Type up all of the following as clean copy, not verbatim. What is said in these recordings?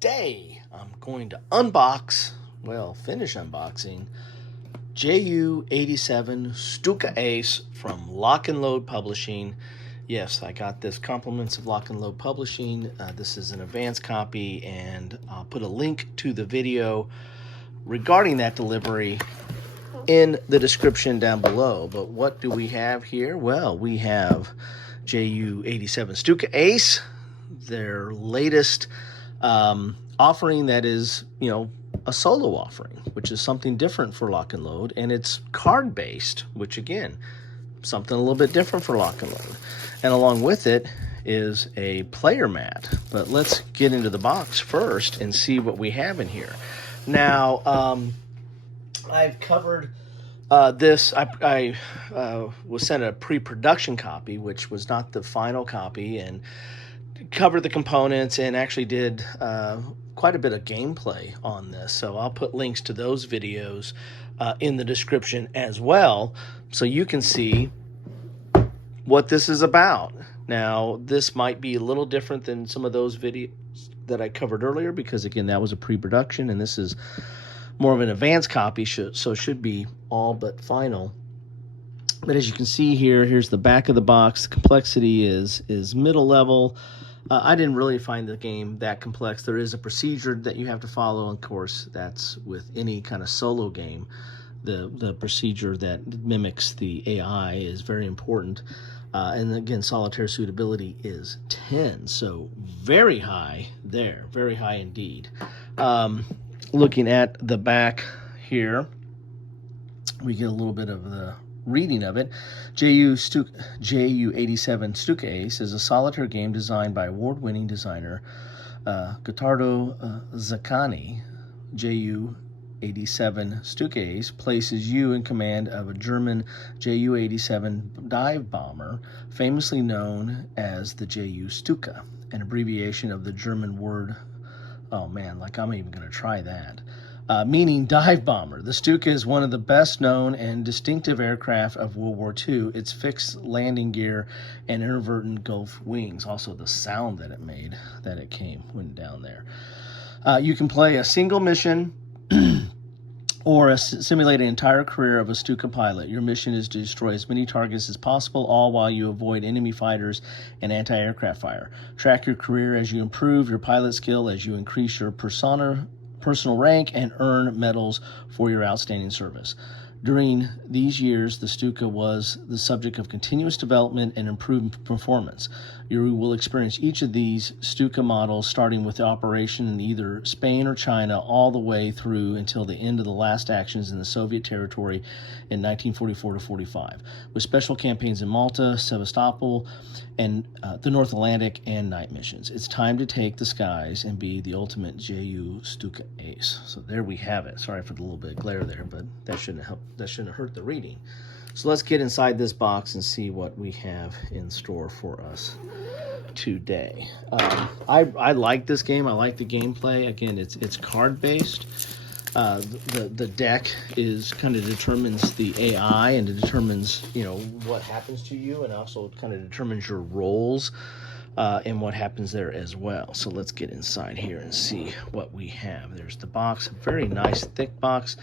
Today I'm going to finish unboxing JU87 Stuka Ace from Lock and Load Publishing. Yes, I got this compliments of Lock and Load Publishing. This is an advanced copy, and I'll put a link to the video regarding that delivery in the description down below. But what do we have here? Well, we have JU87 Stuka Ace, their latest offering that is, a solo offering, which is something different for Lock and Load, and it's card based, which again, something a little bit different for Lock and Load. And along with it is a player mat. But let's get into the box first and see what we have in here. Now, I've covered this. I was sent a pre-production copy, which was not the final copy, and covered the components and actually did quite a bit of gameplay on this. So I'll put links to those videos in the description as well, so you can see what this is about. Now, this might be a little different than some of those videos that I covered earlier, because again, that was a pre-production, and this is more of an advanced copy, so should be all but final. But as you can see here, here's the back of the box. The complexity is middle level. I didn't really find the game that complex. There is a procedure that you have to follow, and of course, that's with any kind of solo game. The procedure that mimics the AI is very important. And again, solitaire suitability is 10, so very high there, very high indeed. Looking at the back here, we get a little bit of the reading of it. JU87 Stuka Ace is a solitaire game designed by award-winning designer Gottardo Zaccani. JU87 Stuka Ace places you in command of a German Ju-87 dive bomber, famously known as the JU Stuka, an abbreviation of the German word, oh man, like I'm even going to try that, meaning dive bomber. The Stuka is one of the best known and distinctive aircraft of World War II. Its fixed landing gear and inverted gulf wings, also the sound that it made, that it went down there. You can play a single mission or simulate an entire career of a Stuka pilot. Your mission is to destroy as many targets as possible, all while you avoid enemy fighters and anti-aircraft fire. Track your career as you improve your pilot skill, as you increase your personal rank, and earn medals for your outstanding service. During these years, the Stuka was the subject of continuous development and improved performance. You will experience each of these Stuka models, starting with the operation in either Spain or China, all the way through until the end of the last actions in the Soviet territory in 1944 to 45, with special campaigns in Malta, Sevastopol, and the North Atlantic, and night missions. It's time to take the skies and be the ultimate JU Stuka Ace. So there we have it. Sorry for the little bit of glare there, but that shouldn't have hurt the reading. So let's get inside this box and see what we have in store for us today. I like this game. I like the gameplay. Again, it's card based. The deck is kind of determines the AI, and it determines what happens to you, and also kind of determines your roles and what happens there as well. So let's get inside here and see what we have. There's the box, a very nice thick box.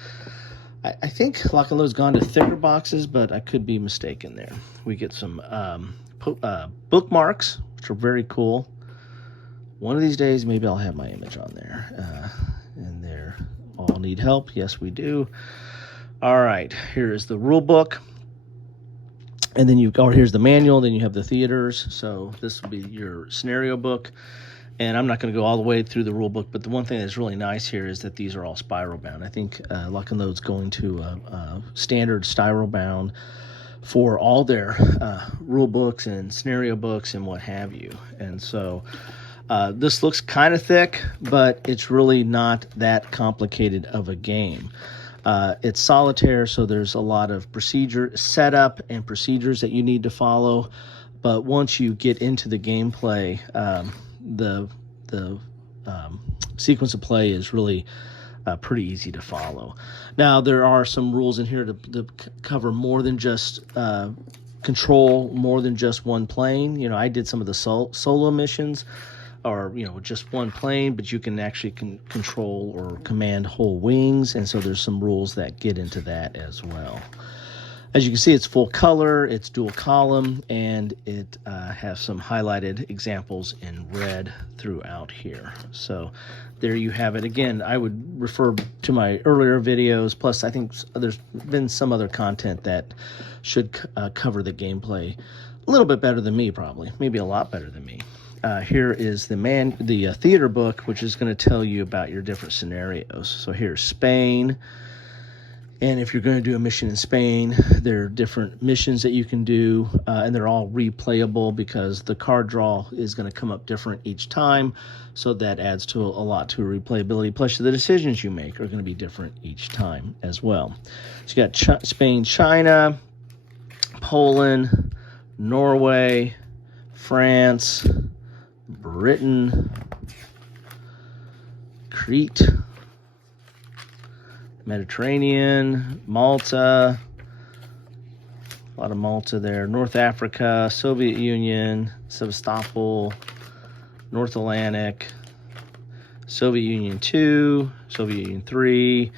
I think Lock and Load's gone to thicker boxes, but I could be mistaken there. We get some bookmarks, which are very cool. One of these days, maybe I'll have my image on there. And they're all need help. Yes, we do. All right, here is the rule book. And then here's the manual. Then you have the theaters. So this will be your scenario book. And I'm not going to go all the way through the rule book, but the one thing that's really nice here is that these are all spiral bound. I think Lock and Load's going to a standard spiral bound for all their rule books and scenario books and what have you. And so this looks kind of thick, but it's really not that complicated of a game. It's solitaire, so there's a lot of setup and procedures that you need to follow. But once you get into the gameplay, the sequence of play is really pretty easy to follow. Now, there are some rules in here to cover more than just control more than just one plane. I did some of the solo missions or just one plane, but you can actually control or command whole wings, and so there's some rules that get into that as well. As you can see, it's full color, it's dual column, and it has some highlighted examples in red throughout here. So there you have it. Again, I would refer to my earlier videos, plus I think there's been some other content that should cover the gameplay a little bit better than me, probably, maybe a lot better than me. Here is the theater book, which is going to tell you about your different scenarios. So here's Spain. And if you're going to do a mission in Spain, there are different missions that you can do, and they're all replayable because the card draw is going to come up different each time, so that adds to a lot to replayability. Plus, the decisions you make are going to be different each time as well. So you got Spain, China, Poland, Norway, France, Britain, Crete, Mediterranean, Malta, a lot of Malta there, North Africa, Soviet Union, Sevastopol, North Atlantic, Soviet Union 2, Soviet Union 3,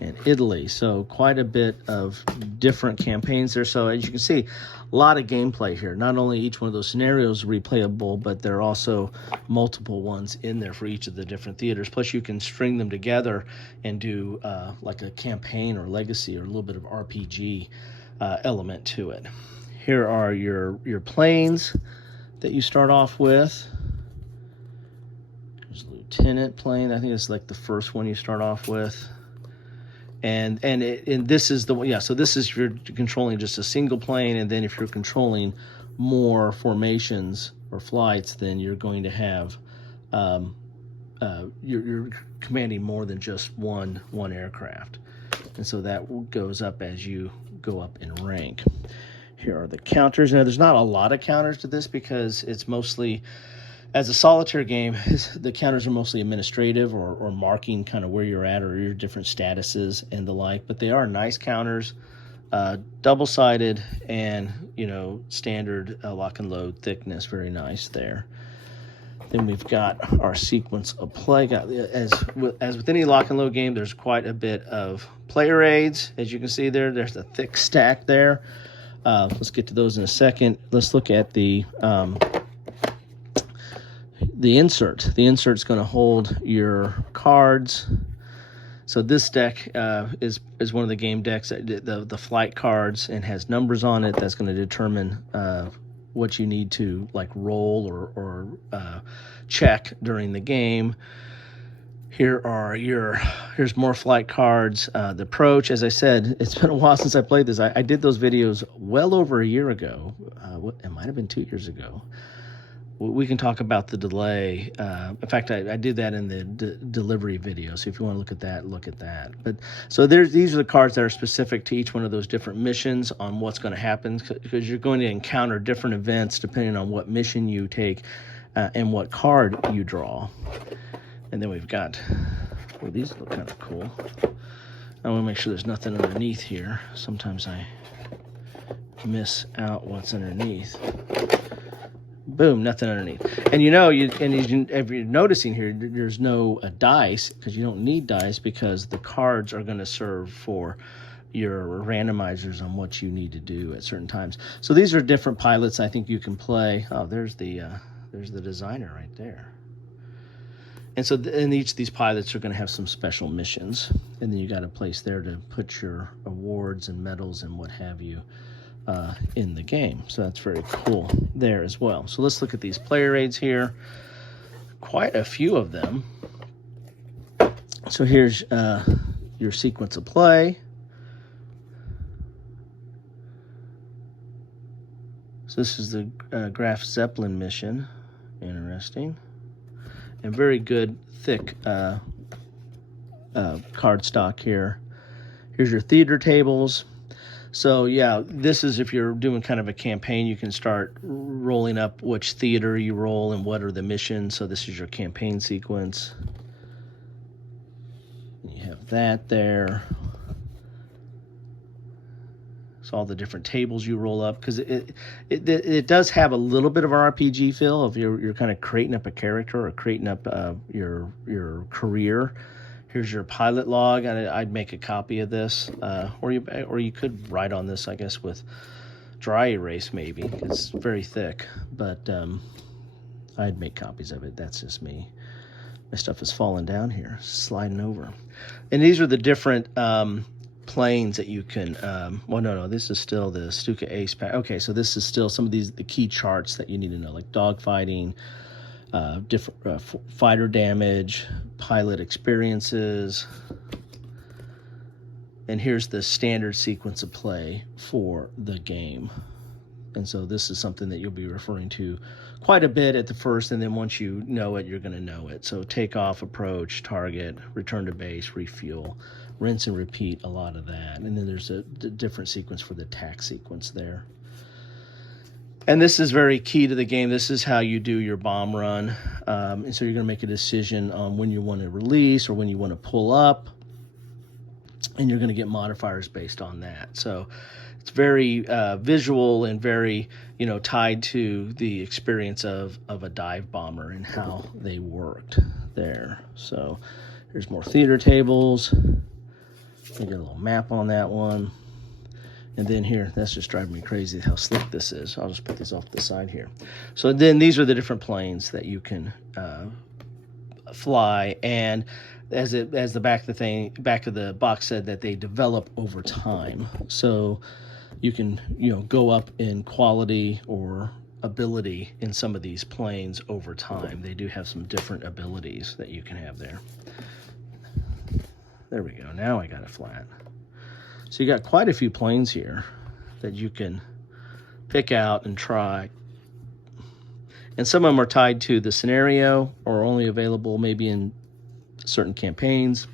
and Italy. So quite a bit of different campaigns there. So as you can see, a lot of gameplay here. Not only each one of those scenarios replayable, but there are also multiple ones in there for each of the different theaters. Plus you can string them together and do like a campaign or legacy or a little bit of RPG element to it. Here are your planes that you start off with. There's Lieutenant plane. I think it's like the first one you start off with. And this is the one, yeah, so this is if you're controlling just a single plane, and then if you're controlling more formations or flights, then you're going to have you're commanding more than just one aircraft, and so that goes up as you go up in rank. Here are the counters. Now there's not a lot of counters to this because it's mostly, as a solitaire game, the counters are mostly administrative or marking kind of where you're at or your different statuses and the like, but they are nice counters, double-sided, and standard lock and load thickness, very nice there. Then we've got our sequence of play. As with any lock and load game, there's quite a bit of player aids. As you can see there's a thick stack there. Let's get to those in a second. Let's look at the insert. The insert's going to hold your cards. So this deck is one of the game decks, the flight cards, and has numbers on it that's going to determine what you need to like roll or check during the game. Here's more flight cards. The approach, as I said, it's been a while since I played this. I did those videos well over a year ago. It might have been 2 years ago. We can talk about the delay. In fact, I did that in the delivery video. So if you want to look at that. But so these are the cards that are specific to each one of those different missions on what's going to happen, because you're going to encounter different events depending on what mission you take and what card you draw. And then we've got, well, these look kind of cool. I want to make sure there's nothing underneath here. Sometimes I miss out what's underneath. Boom, nothing underneath. And if you're noticing here, there's no dice, because you don't need dice, because the cards are going to serve for your randomizers on what you need to do at certain times. So these are different pilots I think you can play. Oh, there's the designer right there. And so in each of these pilots are going to have some special missions, and then you got a place there to put your awards and medals and what have you in the game. So that's very cool there as well. So let's look at these player aids here. Quite a few of them. So here's your sequence of play. So this is the Graf Zeppelin mission. Interesting. And very good, thick card stock here. Here's your theater tables. So yeah, this is if you're doing kind of a campaign, you can start rolling up which theater you roll and what are the missions. So this is your campaign sequence. You have that there. So all the different tables you roll up, because it does have a little bit of an RPG feel if you're kind of creating up a character or creating up your career. Here's your pilot log. I'd make a copy of this, or you could write on this, I guess, with dry erase maybe. It's very thick, but I'd make copies of it. That's just me. My stuff is falling down here, sliding over. And these are the different planes that you can. Well, no, this is still the Stuka Ace pack. Okay, so this is still some of the key charts that you need to know, like dogfighting, different fighter damage, pilot experiences, and here's the standard sequence of play for the game. And so this is something that you'll be referring to quite a bit at the first, and then once you know it, you're going to know it. So takeoff, approach, target, return to base, refuel, rinse and repeat, a lot of that. And then there's a different sequence for the tack sequence there. And this is very key to the game. This is how you do your bomb run. And so you're going to make a decision on when you want to release or when you want to pull up. And you're going to get modifiers based on that. So it's very visual and very, tied to the experience of a dive bomber and how they worked there. So here's more theater tables. I get a little map on that one. And then here, that's just driving me crazy how slick this is. I'll just put this off the side here. So then these are the different planes that you can fly. And as the back of the box said, that they develop over time. So you can go up in quality or ability in some of these planes over time. They do have some different abilities that you can have there. There we go. Now I got it flat. So you got quite a few planes here that you can pick out and try. And some of them are tied to the scenario or only available maybe in certain campaigns.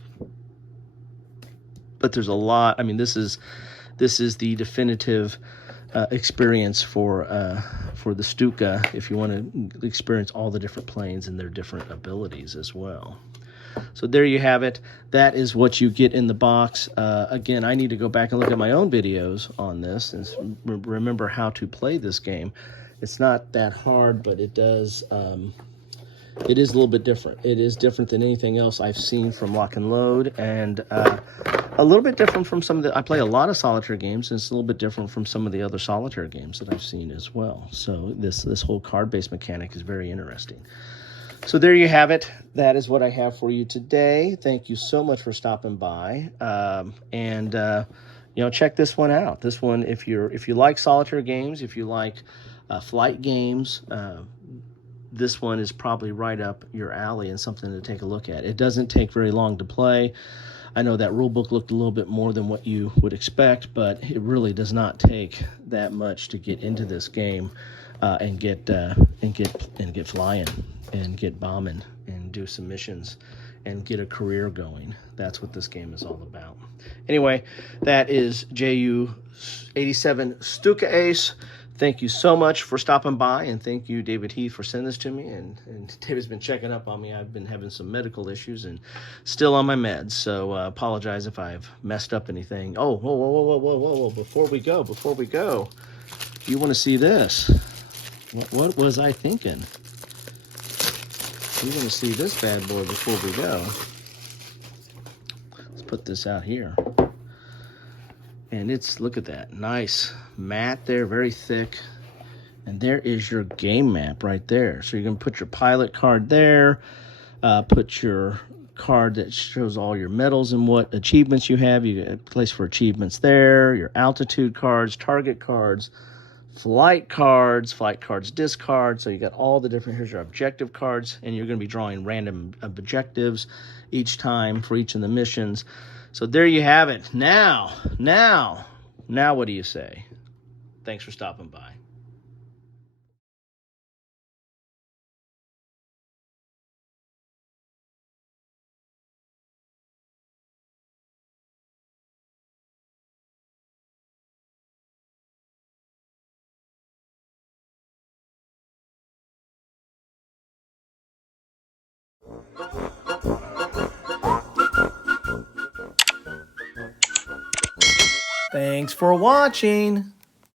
But there's a lot. I mean, this is the definitive experience for the Stuka if you want to experience all the different planes and their different abilities as well. So there you have it. That is what you get in the box. Again, I need to go back and look at my own videos on this and remember how to play this game. It's not that hard, but it does. It is a little bit different. It is different than anything else I've seen from Lock and Load, and a little bit different from some of the. I play a lot of solitaire games, and it's a little bit different from some of the other solitaire games that I've seen as well. So this whole card-based mechanic is very interesting. So there you have it. That is what I have for you today. Thank you so much for stopping by. Check this one out. This one, if you like solitaire games, if you like flight games, this one is probably right up your alley and something to take a look at. It doesn't take very long to play. I know that rule book looked a little bit more than what you would expect, but it really does not take that much to get into this game and get flying and get bombing and do some missions and get a career going. That's what this game is all about. Anyway, that is JU87 Stuka Ace. Thank you so much for stopping by, and thank you, David Heath, for sending this to me. And David's been checking up on me. I've been having some medical issues and still on my meds, so apologize if I've messed up anything. Oh, whoa. Before we go, you want to see this? What was I thinking? You want to see this bad boy before we go. Let's put this out here. And look at that, nice mat there, very thick. And there is your game map right there. So you're gonna put your pilot card there, put your card that shows all your medals and what achievements you have. You got a place for achievements there, your altitude cards, target cards, flight cards, discard. So you got all the different, here's your objective cards, and you're gonna be drawing random objectives each time for each of the missions. So there you have it. Now, what do you say? Thanks for stopping by. Thanks for watching.